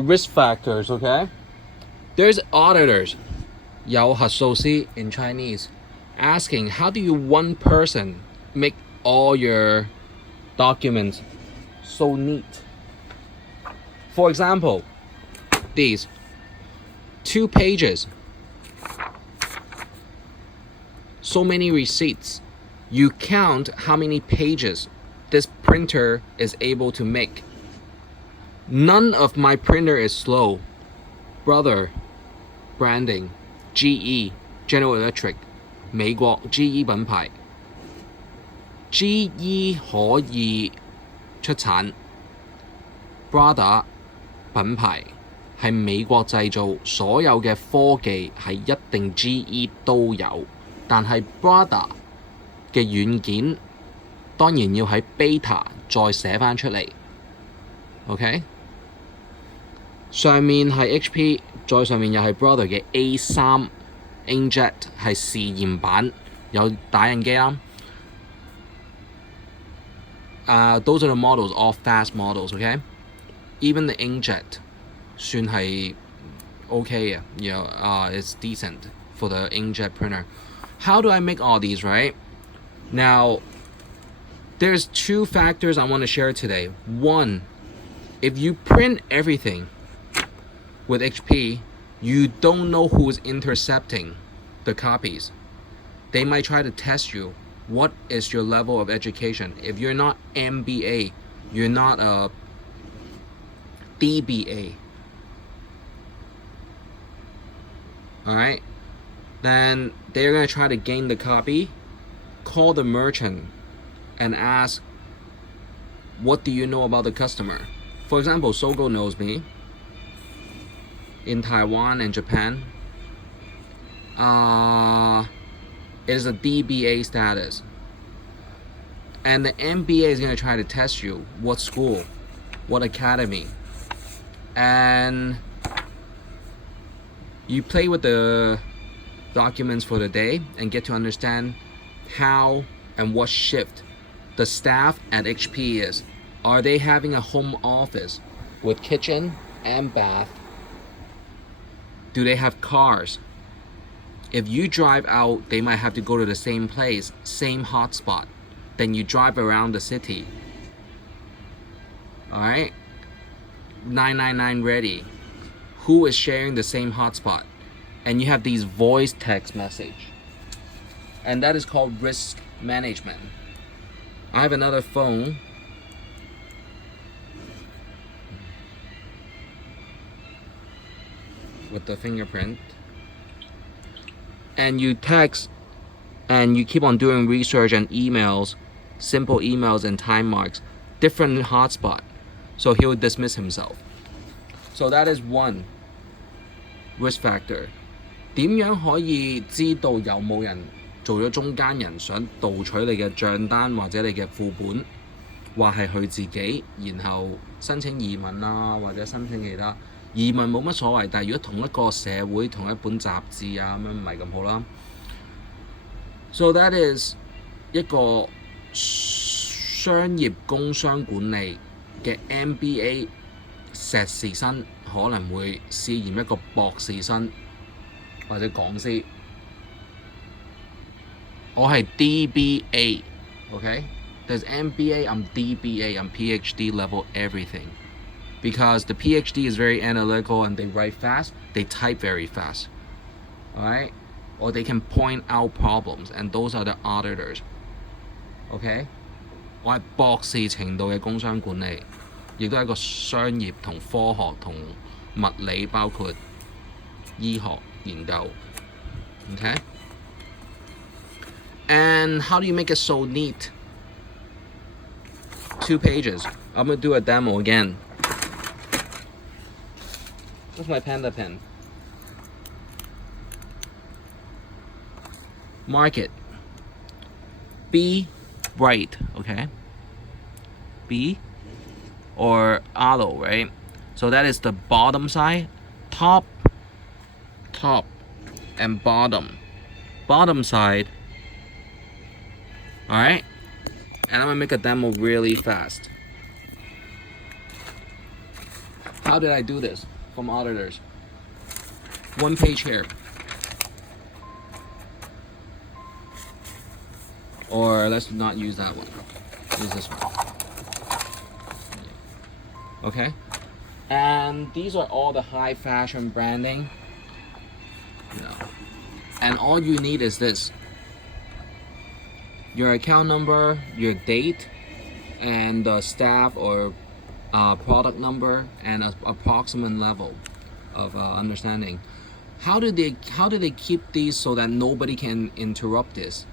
risk factors, okay? There's auditors, 有核數師 in Chinese, asking how do you one person make all your documents so neat? For example, these 2 pages, so many receipts. You count how many pages this printer is able to make. None of my printer is slow. Brother, branding, GE, General Electric, 美國 GE 品牌 GE 可以出產 Brother 品牌係美國製造，所有嘅科技係一定 GE 都有，但係 Brother 嘅軟件當然要喺 beta 再寫翻出嚟 ，OK？ 上面係 HP， 再上面又係 Brother 嘅 A3 Inkjet 係試驗版，有打印機啦。Those are the models, all fast models, okay? Even the Inkjet 算係 OK 嘅，you know, it's decent for the Inkjet printer. How do I make all these, right? Now, there's 2 factors I want to share today. One, if you print everything with HP, you don't know who's intercepting the copies. They might try to test you. What is your level of education? If you're not MBA, you're not a DBA. Alright? Then they're going to try to gain the copy, call the merchant, and ask, what do you know about the customer? For example, Sogo knows me. In Taiwan and Japan, it is a DBA status. And the MBA is going to try to test you. What school? What academy? And you play with the documents for the day and get to understand how and what shift the staff at HP is. Are they having a home office with kitchen and bath? Do they have cars? If you drive out, they might have to go to the same place, same hotspot. Then you drive around the city. Alright? 999 ready. Who is sharing the same hotspot? And you have these voice text message. And that is called risk management. I have another phone. With the fingerprint. And you text and you keep on doing research and emails, simple emails and time marks, different hotspot. So he'll dismiss himself. So that is one risk factor. 點樣可以知道有冇人做咗中間人想盜取你嘅帳單或者你嘅副本，話係佢自己，然後申請移民啊，或者申請其他？移民冇乜所謂，但係如果同一個社會同一本雜誌啊咁樣唔係咁好啦。So that is 一個商業工商管理嘅 MBA 碩士生可能會試驗一個博士生或者講師。我係 DBA，OK？ There's MBA, I'm DBA, I'm PhD level everything. Because the PhD is very analytical and they write fast, they type very fast. Alright? Or they can point out problems, and those are the auditors. Okay? 我係博士程度嘅工商管理，亦都係一個商業同科學同物理，包括醫學研究。Okay? And how do you make it so neat? 2 pages. I'm going to do a demo again. Where's my Panda pen? Mark it. B right, okay? B or aloe, right? So that is the bottom side, top, and bottom. Bottom side. Alright? And I'm gonna make a demo really fast. How did I do this from auditors? One page here. Or let's not use that one. Use this one. Okay? And these are all the high fashion branding. And all you need is this. Your account number, your date, and the staff or product number, and an approximate level of understanding. How do they keep these so that nobody can interrupt this?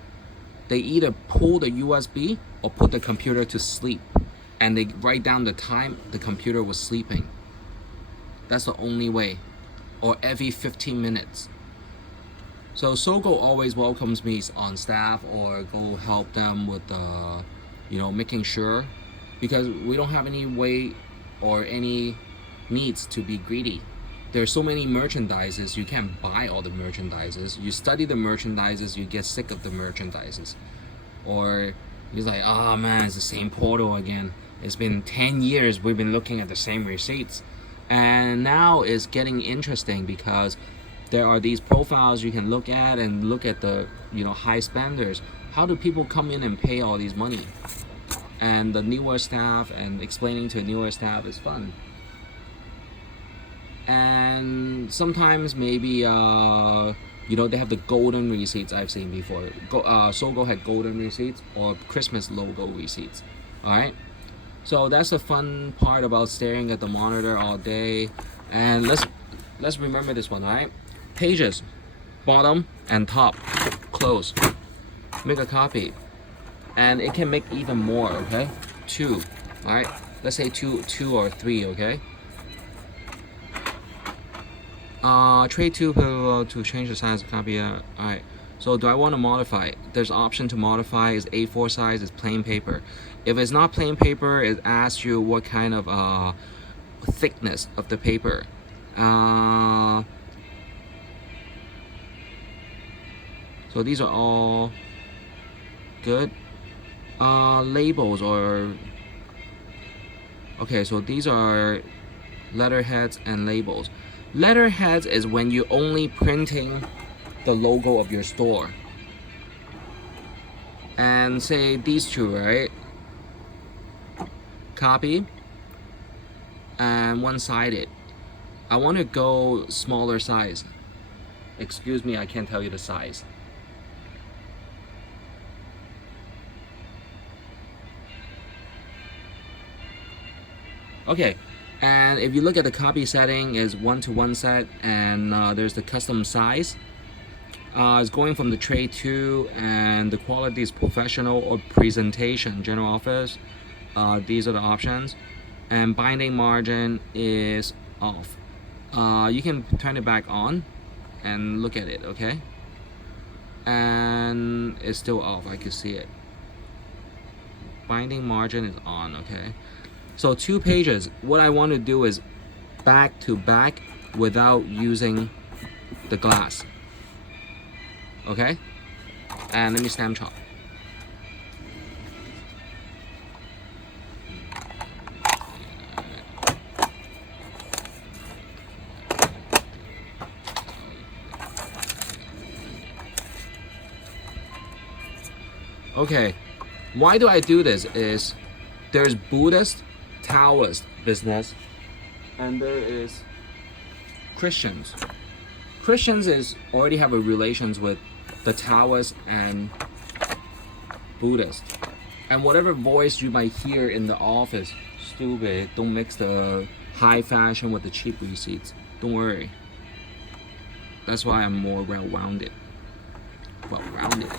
They either pull the USB or put the computer to sleep, and they write down the time the computer was sleeping. That's the only way. Or every 15 minutes. So Sogou always welcomes me on staff or go help them with making sure, because we don't have any way or any needs to be greedy. There's so many merchandises, you can't buy all the merchandises. You study the merchandises, you get sick of the merchandises. Or he's like, oh man, it's the same portal again. It's been 10 years we've been looking at the same receipts. And now it's getting interesting because there are these profiles you can look at and look at the high spenders. How do people come in and pay all these money? And the newer staff and explaining to newer staff is fun. And sometimes maybe they have the golden receipts I've seen before. Sogou had golden receipts or Christmas logo receipts. Alright? So that's the fun part about staring at the monitor all day. And let's remember this one, alright? Pages, bottom and top, close. Make a copy. And it can make even more, okay? 2, alright? Let's say 2 or 3, okay? Trade 2 to change the size of copy. Alright. So do I want to modify? There's option to modify. Is A4 size, is plain paper. If it's not plain paper, it asks you what kind of thickness of the paper. So these are all good. Labels or okay, so these are letterheads and labels. Letterheads is when you're only printing the logo of your store. And say these two, right? Copy and one-sided. I want to go smaller size. Excuse me, I can't tell you the size. Okay, and if you look at the copy setting, is 1-to-1 set, and there's the custom size. It's going from the tray 2, and the quality is professional or presentation, general office. These are the options, and binding margin is off. You can turn it back on and look at it, okay? And it's still off, I can see it. Binding margin is on, okay? So 2 pages, what I want to do is back to back without using the glass. Okay? And let me stamp chop. Okay, why do I do this is there's Buddhist, Taoist business, and there is Christians. Christians is already have a relations with the Taoist and Buddhist. And whatever voice you might hear in the office, stupid, don't mix the high fashion with the cheap receipts. Don't worry. That's why I'm more well-rounded. Well-rounded.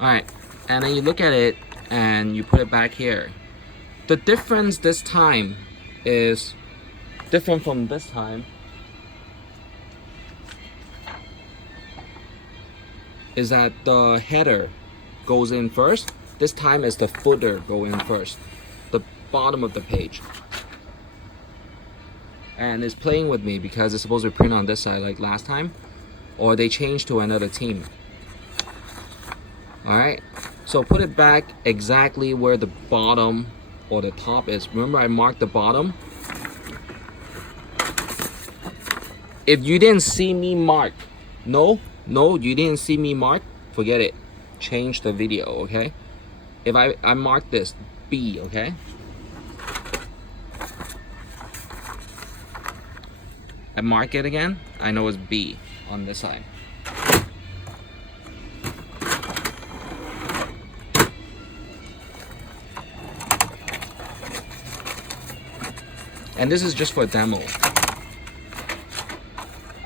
Alright, and then you look at it and you put it back here. The difference this time is different from this time is that the header goes in first. This time is the footer go in first, the bottom of the page. and it's playing with me because it's supposed to print on this side like last time, or they changed to another team. Alright, so put it back exactly where the bottom or the top is. Remember, I marked the bottom. If you didn't see me mark, no, you didn't see me mark, forget it. Change the video, okay? If I mark this B, okay? I mark it again, I know it's B on this side. And this is just for demo.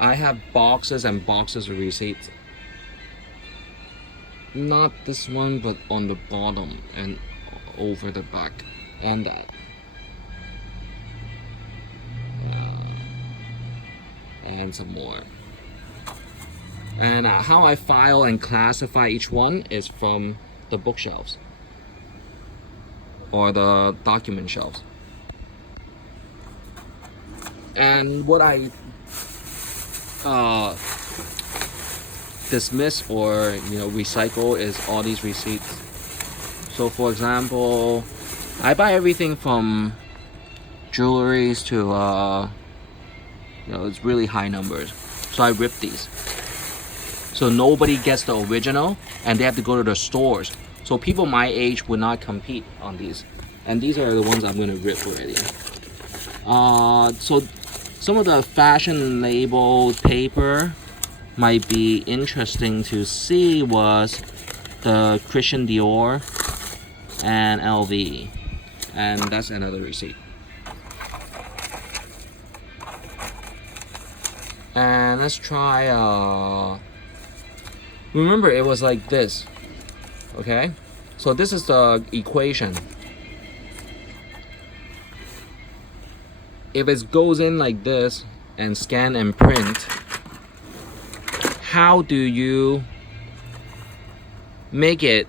I have boxes and boxes of receipts. Not this one, but on the bottom and over the back and that. And some more. And how I file and classify each one is from the bookshelves or the document shelves. And what I dismiss or recycle is all these receipts. So for example, I buy everything from jewelries to it's really high numbers, so I rip these so nobody gets the original and they have to go to the stores, so people my age would not compete on these, and these are the ones I'm gonna rip already. So some of the fashion labeled paper might be interesting to see was the Christian Dior and LV, and that's another receipt. And let's try remember it was like this, okay? So this is the equation. If it goes in like this and scan and print, how do you make it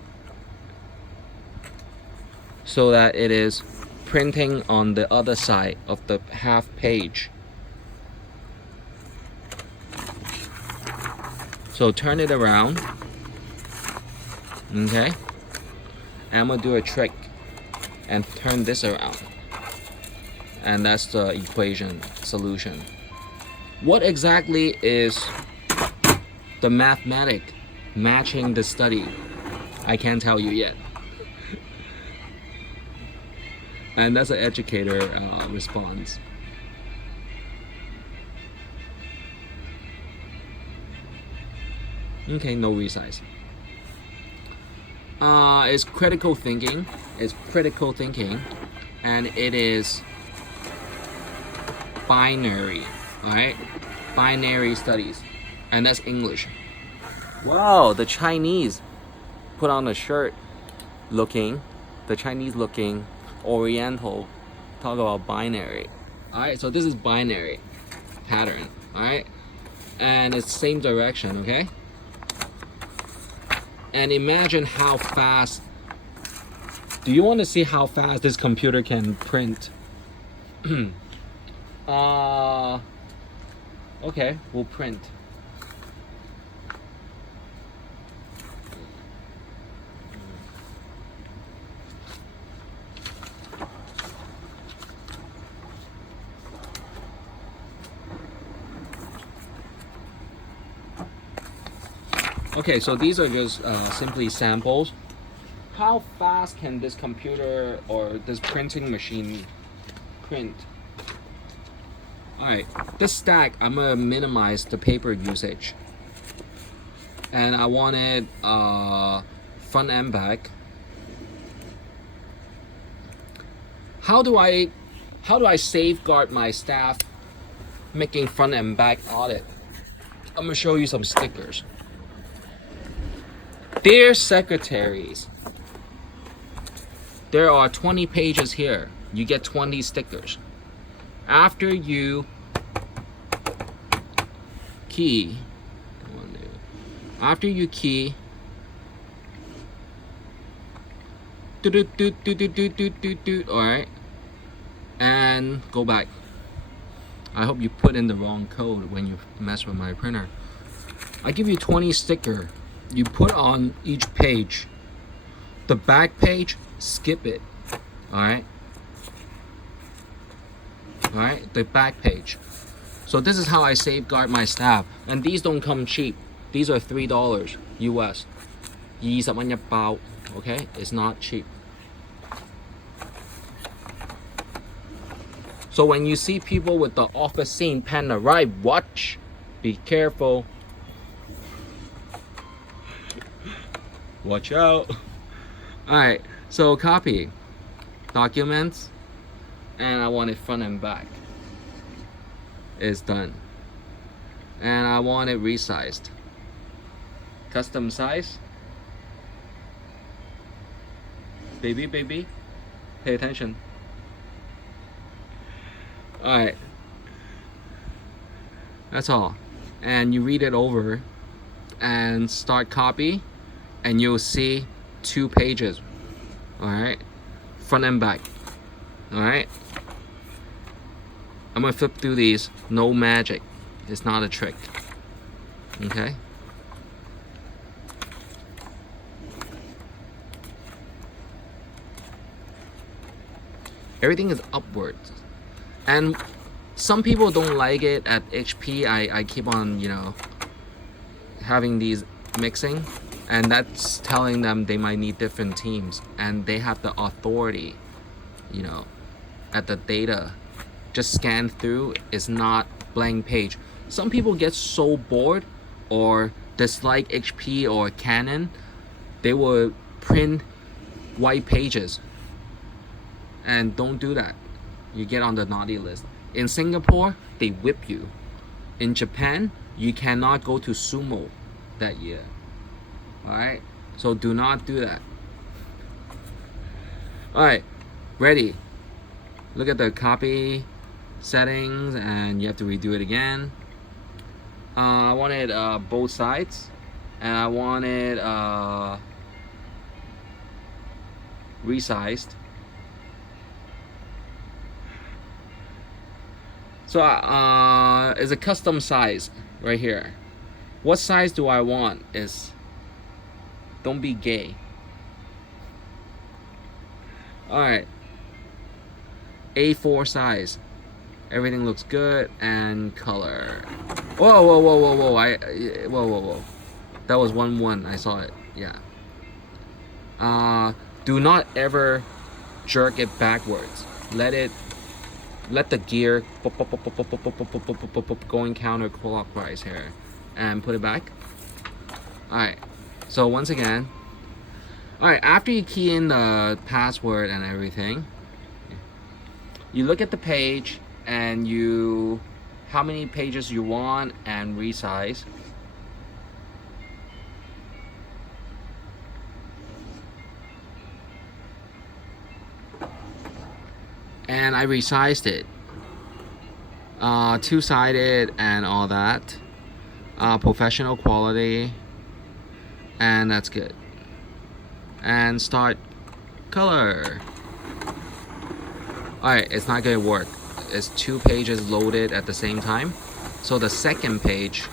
so that it is printing on the other side of the half page? So turn it around, okay? I'm gonna do a trick and turn this around. And that's the equation solution. What exactly is the mathematic matching the study? I can't tell you yet. And that's an educator response. Okay, no resize. It's critical thinking. It's critical thinking, and it is binary. All right, binary studies, and that's English. Wow, the Chinese put on a shirt, looking Oriental. Talk about binary. All right, so this is binary pattern. All right, and it's same direction. Okay. And imagine how fast. Do you want to see how fast this computer can print? Okay, we'll print. Okay, so these are just simply samples. How fast can this computer or this printing machine print? Alright, this stack, I'm gonna minimize the paper usage. And I want it front and back. How do I safeguard my staff making front and back audit? I'm gonna show you some stickers. Dear secretaries, there are 20 pages here. You get 20 stickers. After you key, alright, and go back. I hope you put in the wrong code when you mess with my printer. I give you 20 sticker. You put on each page. The back page, skip it. Alright? Alright? The back page. So this is how I safeguard my staff. And these don't come cheap. These are $3 US. 20蚊一包. Okay? It's not cheap. So when you see people with the office scene pen arrive, watch. Be careful. Watch out. Alright, so copy. Documents. And I want it front and back. It's done. And I want it resized. Custom size. Baby, pay attention. Alright. That's all. And you read it over and start copy, and you'll see 2 pages. Alright? Front and back. Alright? I'm gonna flip through these. No magic. It's not a trick. Okay? Everything is upwards. And some people don't like it at HP. I keep on, having these mixing, and that's telling them they might need different teams, and they have the authority, at the data. Just scan through. It's not blank page. Some people get so bored or dislike HP or Canon, they will print white pages. And don't do that. You get on the naughty list. In Singapore, they whip you. In Japan, you cannot go to sumo that year. Alright? So do not do that. Alright, ready. Look at the copy settings, and you have to redo it again. I wanted both sides, and I wanted resized. So it's a custom size right here. What size do I want is, don't be gay. Alright. A4 size. Everything looks good, and color. Whoa. Whoa. That was 1-1. I saw it. Yeah. Do not ever jerk it backwards. Let the gear going counterclockwise here, and put it back. Alright, so once again, alright, after you key in the password and everything, you look at the page and how many pages you want, and resize. And I resized it. 2-sided and all that. Professional quality. And that's good. And start color. Alright, it's not gonna work. It's 2 pages loaded at the same time. So the second page,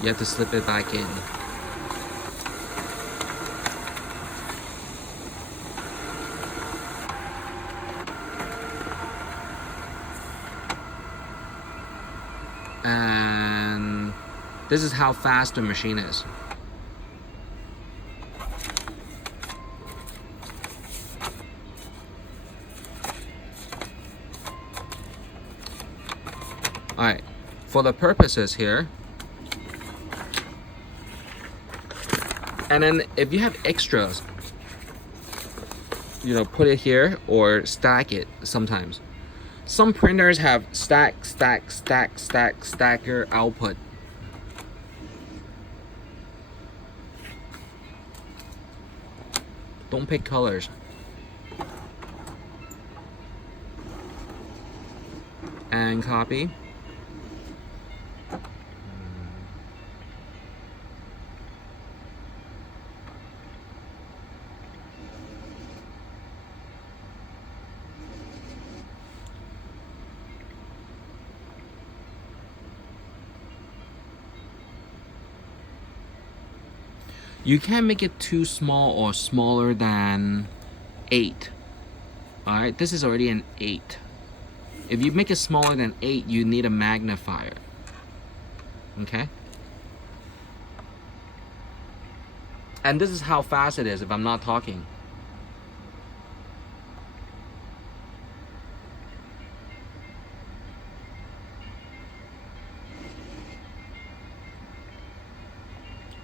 you have to slip it back in. And this is how fast the machine is. Alright, for the purposes here, and then if you have extras, put it here or stack it sometimes. Some printers have stacker output. Don't pick colors. And copy. You can't make it too small or smaller than 8. Alright, this is already an 8. If you make it smaller than 8, you need a magnifier. Okay? And this is how fast it is if I'm not talking.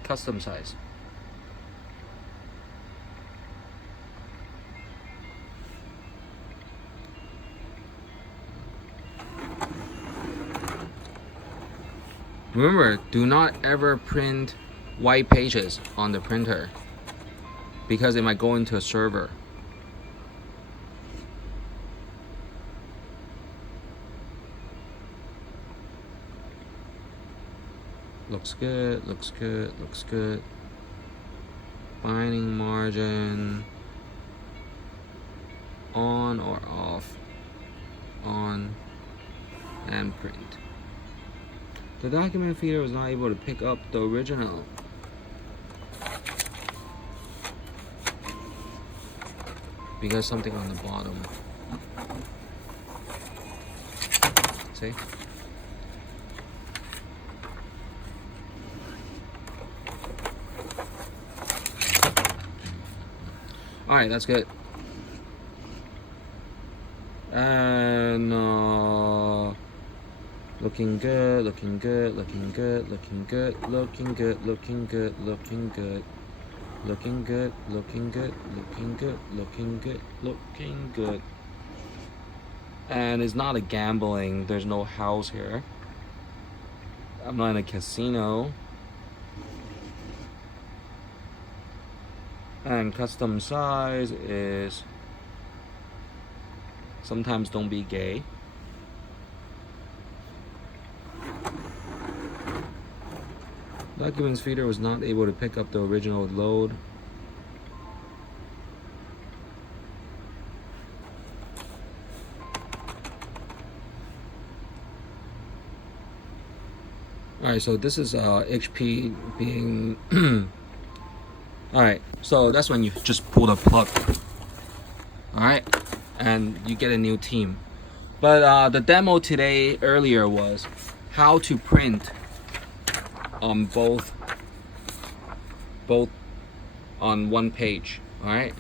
Custom size. Remember, do not ever print white pages on the printer because it might go into a server. Looks good, looks good, looks good. Binding margin. On or off. On and print. The document feeder was not able to pick up the original. Because something on the bottom. See? Alright, that's good. And looking good, looking good, looking good, looking good, looking good, looking good, looking good, looking good, looking good, looking good, looking good, looking good. And it's not a gambling, there's no house here. I'm not in a casino. And custom size is sometimes don't be gay. Documents feeder was not able to pick up the original load. Alright, so this is HP being alright, so that's when you just pull the plug. Alright, and you get a new team. But the demo today earlier was how to print on both on one page. Alright,